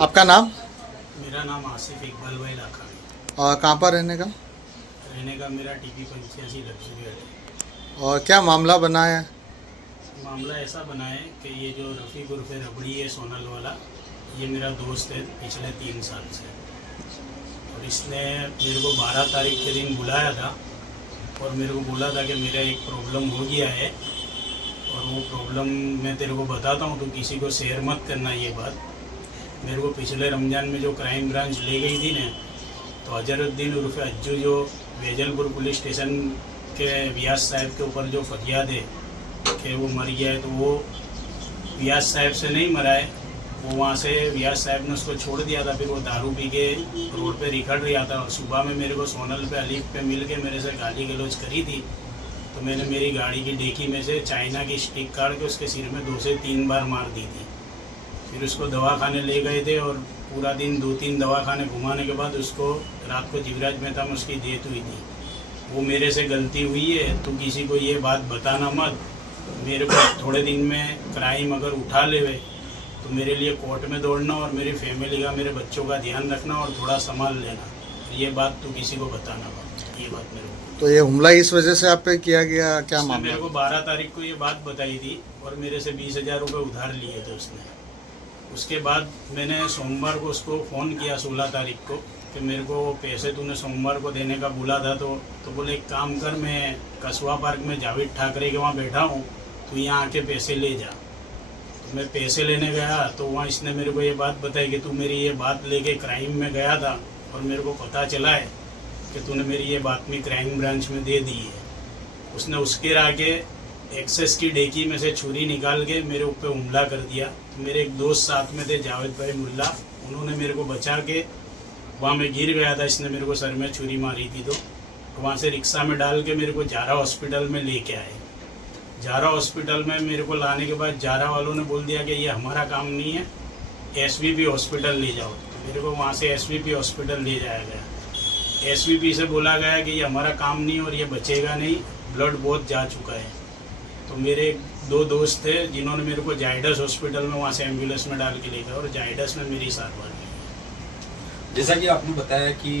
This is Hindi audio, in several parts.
आपका नाम? मेरा नाम आसिफ इकबाल भाई लाखानी। और कहाँ पर रहने का? रहने का मेरा टीपी 85 लग्जरी है। और क्या मामला बना है? मामला ऐसा बना है कि ये जो रफ़ीक उर्फे रबड़ी है सोनल वाला, ये मेरा दोस्त है पिछले 3 साल से। और इसने मेरे को 12 तारीख के दिन बुलाया था और मेरे को बोला था कि मेरा एक प्रॉब्लम हो गया है और वो प्रॉब्लम मैं तेरे को बताता हूँ, तो किसी को शेयर मत करना ये बात। मेरे को पिछले रमज़ान में जो क्राइम ब्रांच ले गई थी ना, तो अजहरुद्दीन उर्फे अज्जू जो वेजलपुर पुलिस स्टेशन के व्यास साहब के ऊपर जो फरियाद है कि वो मर गया है, तो वो व्यास साहब से नहीं मरा है। वो वहाँ से व्यास साहब ने उसको छोड़ दिया था, फिर वो दारू पी के रोड पे रिखड़ रहा था और सुबह में मेरे को सोनल पे अलीफ पे मिल के मेरे से गाली गलौज करी थी। तो मैंने मेरी गाड़ी की डिक्की में से चाइना की स्टिक काट के उसके सिर में 2 से 3 बार मार दी थी। फिर उसको दवाखाने ले गए थे और पूरा दिन 2-3 दवाखाने घुमाने के बाद उसको रात को जीवराज मेहता में उसकी डेथ हुई थी। वो मेरे से गलती हुई है, तो किसी को ये बात बताना मत। मेरे को थोड़े दिन में क्राइम अगर उठा लेवे तो मेरे लिए कोर्ट में दौड़ना और मेरी फैमिली का, मेरे बच्चों का ध्यान रखना और थोड़ा संभाल लेना। ये बात तो किसी को बताना मत, ये बात मेरे को। तो ये हमला इस वजह से आप पे किया गया, क्या उसने मामला? मेरे को 12 तारीख को ये बात बताई थी और मेरे से 20,000 रुपये उधार लिए थे उसने। उसके बाद मैंने सोमवार को उसको फ़ोन किया 16 तारीख को कि मेरे को पैसे तूने सोमवार को देने का बोला था, तो बोले एक काम कर, मैं कस्बा पार्क में जावेद ठाकरे के वहाँ बैठा हूँ, तू यहाँ आके पैसे ले जा। तो मैं पैसे लेने गया तो वहाँ इसने मेरे को ये बात बताई कि तू मेरी ये बात लेके क्राइम में गया था और मेरे को पता चला है कि तूने मेरी ये बात में क्राइम ब्रांच में दे दी है। उसने उसके आगे एक्सेस की डेकी में से छुरी निकाल के मेरे ऊपर हमला कर दिया। तो मेरे एक दोस्त साथ में थे, जावेद भाई मुल्ला, उन्होंने मेरे को बचा के, वहाँ मैं गिर गया था, इसने मेरे को सर में छुरी मारी थी। तो वहाँ से रिक्शा में डाल के मेरे को जारा हॉस्पिटल में लेके आए। जारा हॉस्पिटल में मेरे को लाने के बाद जारा वालों ने बोल दिया कि ये हमारा काम नहीं है, SVP हॉस्पिटल ले जाओ। तो मेरे को वहाँ से SVP हॉस्पिटल ले जाया गया। SVP से बोला गया कि ये हमारा काम नहीं और ये बचेगा नहीं, ब्लड बहुत जा चुका है। तो मेरे 2 दोस्त थे जिन्होंने मेरे को जाइडस हॉस्पिटल में वहाँ से एम्बुलेंस में डाल के ले गए और जाइडस में मेरी सारवार हुई। जैसा कि आपने बताया कि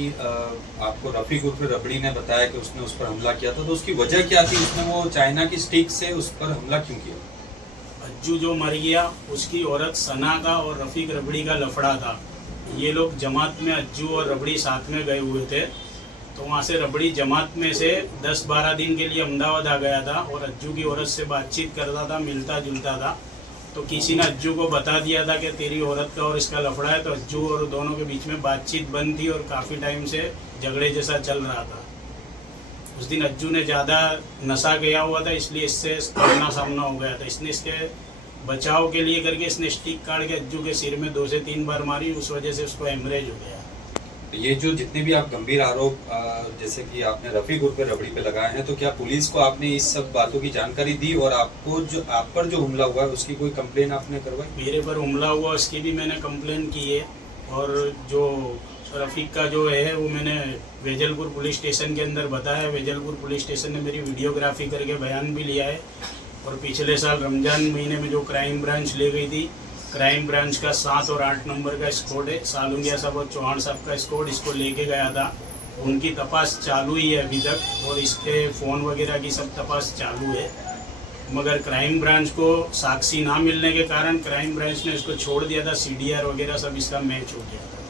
आपको रफ़ीक उर्फ रबड़ी ने बताया कि उसने उस पर हमला किया था, तो उसकी वजह क्या थी? उसने वो चाइना की स्टिक से उस पर हमला क्यों किया? अज्जू जो मर गया उसकी औरत सना का और रफ़ीक रबड़ी का लफड़ा था। ये लोग जमात में अज्जू और रबड़ी साथ में गए हुए थे। तो वहाँ से रबड़ी जमात में से 10-12 दिन के लिए अहमदाबाद आ गया था और अज्जू की औरत से बातचीत करता था, मिलता जुलता था। तो किसी ने अज्जू को बता दिया था कि तेरी औरत का और इसका लफड़ा है। तो अज्जू और दोनों के बीच में बातचीत बंद थी और काफ़ी टाइम से झगड़े जैसा चल रहा था। उस दिन अज्जू ने ज़्यादा नशा गया हुआ था, इसलिए इससे आमना सामना हो गया था। इसने इसके बचाव के लिए करके इसने स्टिक काट के अज्जू के सिर में 2 से 3 बार मारी, उस वजह से उसको हेमरेज हो गया। ये जो जितने भी आप गंभीर आरोप जैसे कि आपने रफ़ीक उर्फ रबड़ी पे लगाए हैं, तो क्या पुलिस को आपने इस सब बातों की जानकारी दी और आपको जो आप पर जो हमला हुआ है उसकी कोई कंप्लेन आपने करवाई? मेरे पर हमला हुआ उसकी भी मैंने कंप्लेन की है और जो रफ़ीक का जो है वो मैंने वेजलपुर पुलिस स्टेशन के अंदर बताया। वेजलपुर पुलिस स्टेशन ने मेरी वीडियोग्राफी करके बयान भी लिया है। और पिछले साल रमज़ान महीने में जो क्राइम ब्रांच ले गई थी, क्राइम ब्रांच का 7 और 8 नंबर का स्क्वाड है, सालुंगिया साहब और चौहान साहब का स्क्वाड इसको लेके गया था। उनकी तपास चालू ही है अभी तक और इसके फ़ोन वगैरह की सब तपास चालू है। मगर क्राइम ब्रांच को साक्षी ना मिलने के कारण क्राइम ब्रांच ने इसको छोड़ दिया था। CDR वगैरह सब इसका मैच हो गया था।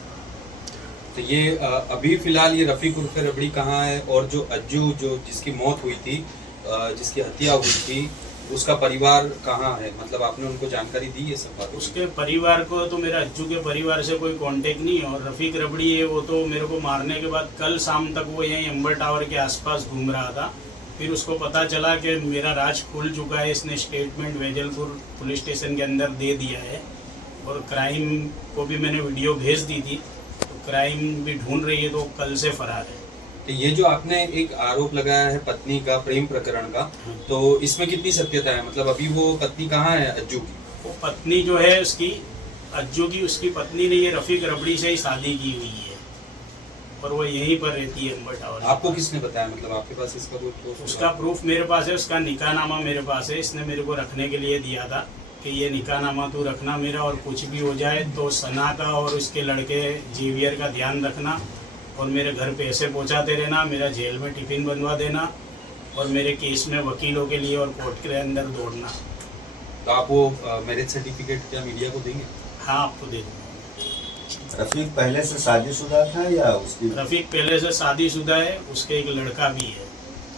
तो ये अभी फिलहाल ये रफ़ीक उर्फ रबड़ी कहाँ है? और जो अज्जू जो जिसकी मौत हुई थी, जिसकी हत्या हुई थी, उसका परिवार कहाँ है? मतलब आपने उनको जानकारी दी है सब बात? उसके परिवार को तो मेरा अज्जू के परिवार से कोई कांटेक्ट नहीं है। और रफ़ीक रबड़ी है वो तो मेरे को मारने के बाद कल शाम तक वो यहीं अंबर टावर के आसपास घूम रहा था। फिर उसको पता चला कि मेरा राज खुल चुका है, इसने स्टेटमेंट वेजलपुर पुलिस स्टेशन के अंदर दे दिया है और क्राइम को भी मैंने वीडियो भेज दी थी। तो क्राइम भी ढूंढ रही है, तो कल से फरार है। तो ये जो आपने एक आरोप लगाया है पत्नी का, प्रेम प्रकरण का, तो इसमें कितनी सत्यता है? मतलब अभी वो पत्नी कहाँ है अज्जू की? वो पत्नी जो है उसकी, अज्जू की, उसकी पत्नी ने ये रफ़ीक रबड़ी से ही शादी की हुई है और वो यहीं पर रहती है अंबर टावर। आपको किसने बताया? मतलब आपके पास इसका कोई प्रूफ? उसका प्रूफ मेरे पास है, उसका निकाहनामा मेरे पास है। इसने मेरे को रखने के लिए दिया था कि ये निकाहनामा तू रखना मेरा, और कुछ भी हो जाए तो सना का और उसके लड़के जेवियर का ध्यान रखना, और मेरे घर पैसे पहुंचाते रहना, मेरा जेल में टिफिन बनवा देना, और मेरे केस में वकीलों के लिए और कोर्ट के अंदर दौड़ना। तो आप वो मैरिज सर्टिफिकेट क्या मीडिया को देंगे? हाँ, आपको दे दूँगा। रफीक पहले से शादीशुदा था या उसकी? रफीक पहले से शादीशुदा है, उसके एक लड़का भी है।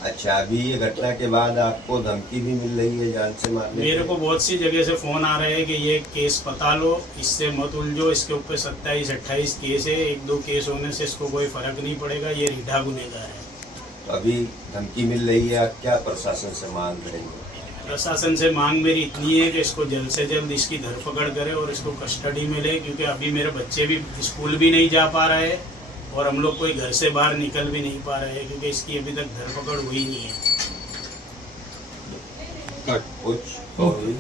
अच्छा, अभी ये घटना के बाद आपको धमकी भी मिल रही है जान से मारने मेरे की? को बहुत सी जगह से फ़ोन आ रहे हैं कि ये केस पता लो, इससे मत उलझो, इसके ऊपर 27-28 केस है, 1-2 केस होने से इसको कोई फ़र्क नहीं पड़ेगा, ये रीढ़ा गुनहगार है। तो अभी धमकी मिल रही है, क्या प्रशासन से मांग रही है? प्रशासन से मांग मेरी इतनी है कि इसको जल्द से जल्द इसकी धरपकड़ करे और इसको कस्टडी में ले, क्योंकि अभी मेरे बच्चे भी स्कूल भी नहीं जा पा रहे हैं और हम लोग कोई घर से बाहर निकल भी नहीं पा रहे हैं, क्योंकि इसकी अभी तक धरपकड़ हुई नहीं है। कुछ और भी?